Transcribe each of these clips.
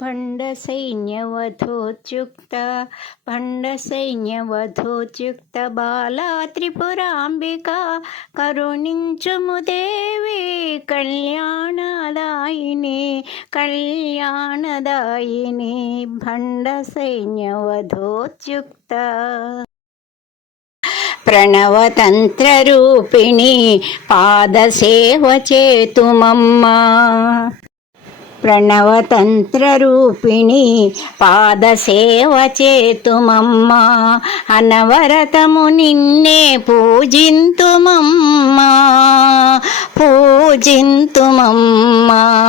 भण्डसैन्यवधोच्युक्त भण्डसैन्यवधोच्युक्त बाला त्रिपुराम्बिका करुणिञ्चमु देवी कल्याणदायिनी कल्याणदायिनी भण्डसैन्यवधोच्युक्त प्रणवतन्त्ररूपिणी पादसेवचेतुमम्मा ప్రణవతంత్రరూపిణి పాదసేవ చేతుమమ్మా. అనవరతము నిన్నే పూజింతుమమ్మా. పూజింతుమమ్మా.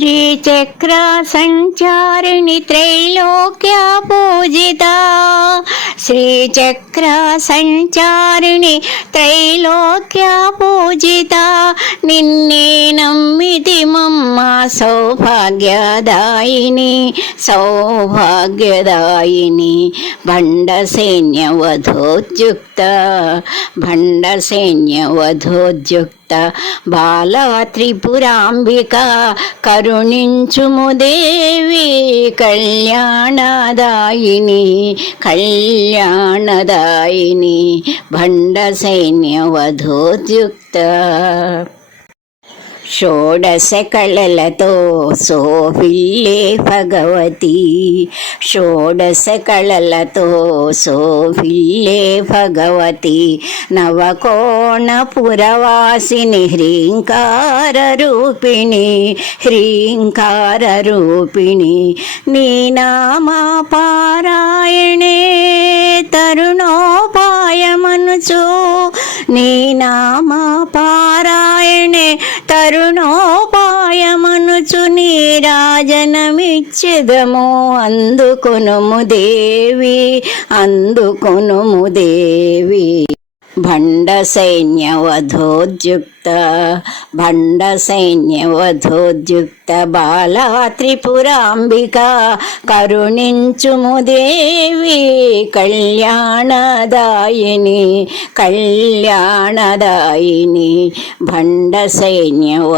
श्रीचक्रा सञ्चारिणि त्रैलोक्या पूजिता। श्रीचक्रा सञ्चारिणि त्रैलोक्या पूजिता। निन्नम् इति मम सौभाग्यदायिनि सौभाग्यदायिनि भण्डसैन्यवधोद्युक्ता। भण्डसैन्यवधोद्युक्ता। బాల త్రిపురాంబిక కరుణించుము దేవి కళ్యాణదాయిని కళ్యాణదాయిని భండ సైన్యవధోద్యుక్త షోడశ కళలతో సోఫిల్లే భగవతి. షోడశ కళలతో సోఫిల్లే భగవతి. నవకోణ పురవాసిని హ్రీంకార రూపిణి హ్రీంకార రూపిణి. నీ నామా పారాయణే నీ నామ పారాయణే తరుణోపాయమనుచు నీ రాజనమిచ్చదము. అందుకొనుము దేవి అందుకొనుము దేవి. భండ సైన్యవధోద్యుక్త భండ సైన్యవధోద్యుక్త బాలా త్రిపురాంబిక కరుణించుము దేవి కళ్యాణదాయిని కళ్యాణదాయిని భండ సైన్యవధోద్యుక్త